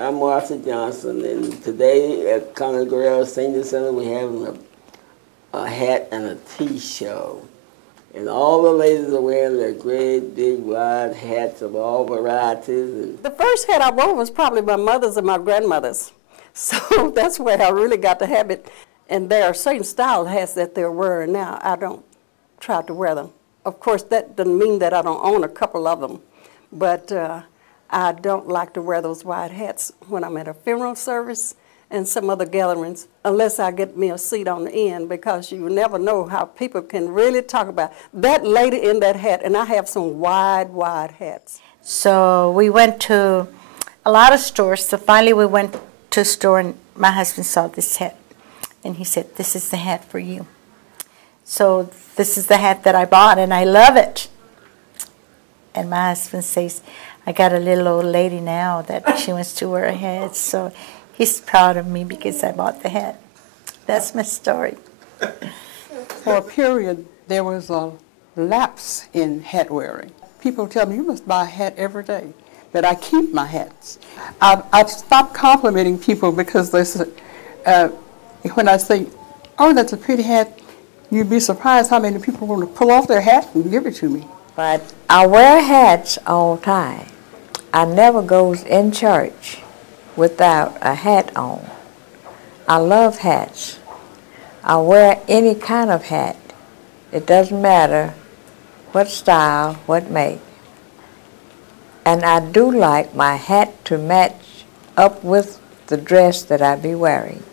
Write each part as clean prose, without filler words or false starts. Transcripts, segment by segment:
I'm Martha Johnson, and today at Conley-Guerrero Senior Center we have a hat and a tea show. And all the ladies are wearing their great, big, wide hats of all varieties. The first hat I wore was probably my mother's and my grandmother's. So that's where I really got the habit. And there are certain style hats that they're wearing now. I don't try to wear them. Of course, that doesn't mean that I don't own a couple of them. But I don't like to wear those wide hats when I'm at a funeral service and some other gatherings, unless I get me a seat on the end, because you never know how people can really talk about that lady in that hat, and I have some wide, wide hats. So we went to a lot of stores, so finally we went to a store and my husband saw this hat, and he said, "This is the hat for you." So this is the hat that I bought, and I love it. And my husband says, "I got a little old lady now that she wants to wear a hat," so he's proud of me because I bought the hat. That's my story. For a period, there was a lapse in hat wearing. People tell me, "You must buy a hat every day." But I keep my hats. I've stopped complimenting people because they say, when I say, "Oh, that's a pretty hat," you'd be surprised how many people want to pull off their hat and give it to me. But I wear hats all the time. I never goes in church without a hat on. I love hats. I wear any kind of hat. It doesn't matter what style, what make. And I do like my hat to match up with the dress that I be wearing.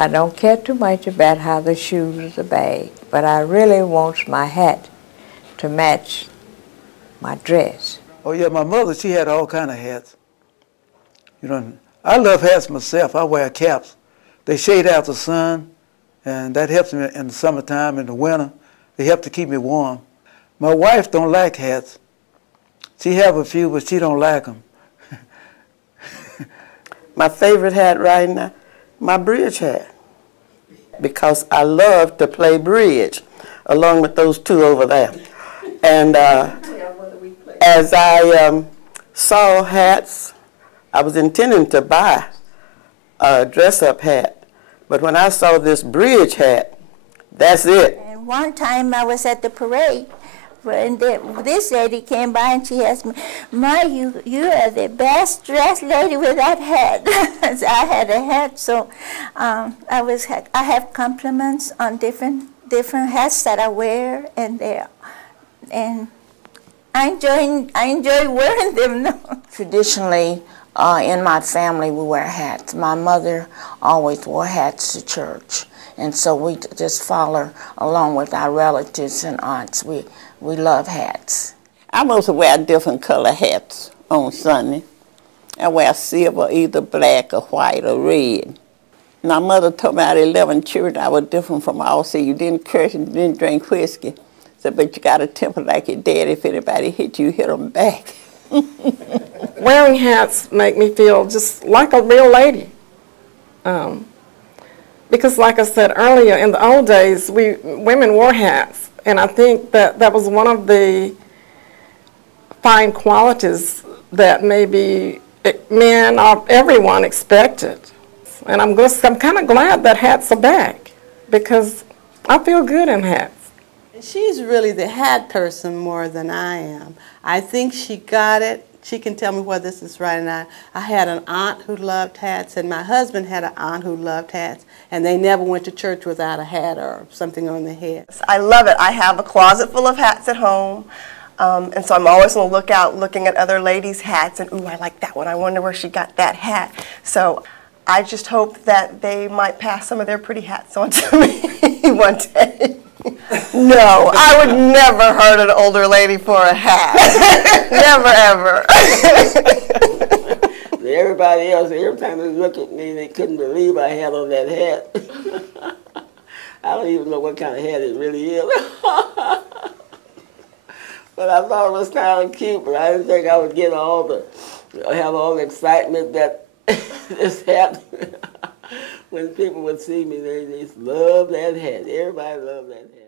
I don't care too much about how the shoes or the bag, but I really want my hat to match my dress. Oh yeah, my mother, she had all kind of hats. You know, I love hats myself. I wear caps. They shade out the sun, and that helps me in the summertime, in the winter. They help to keep me warm. My wife don't like hats. She have a few, but she don't like them. My favorite hat right now, my bridge hat, because I love to play bridge, along with those two over there. And as I saw hats, I was intending to buy a dress-up hat, but when I saw this bridge hat, that's it. And one time I was at the parade, and this lady came by and she asked me, "Ma, you are the best dressed lady with that hat." So I had a hat, so I have compliments on different hats that I wear, and I enjoy wearing them. Traditionally, in my family, we wear hats. My mother always wore hats to church, and so we just follow along with our relatives and aunts. We love hats. I mostly wear different color hats on Sunday. I wear silver, either black or white or red. My mother told me at 11 children I was different from all. So you didn't curse and didn't drink whiskey. So, but you got a temper like your dad. If anybody hit you, hit them back. Wearing hats make me feel just like a real lady. Because like I said earlier, in the old days, women wore hats. And I think that was one of the fine qualities that maybe men or everyone expected. And I'm kind of glad that hats are back, because I feel good in hats. She's really the hat person more than I am. I think she got it. She can tell me whether this is right or not. I had an aunt who loved hats, and my husband had an aunt who loved hats, and they never went to church without a hat or something on their head. I love it. I have a closet full of hats at home, and so I'm always on the lookout looking at other ladies' hats, and ooh, I like that one. I wonder where she got that hat. So I just hope that they might pass some of their pretty hats on to me one day. No, I would never hurt an older lady for a hat. Never, ever. Everybody else, every time they look at me, they couldn't believe I had on that hat. I don't even know what kind of hat it really is. But I thought it was kind of cute, but I didn't think I would have all the excitement that this hat. When people would see me, they just love that hat. Everybody loved that hat.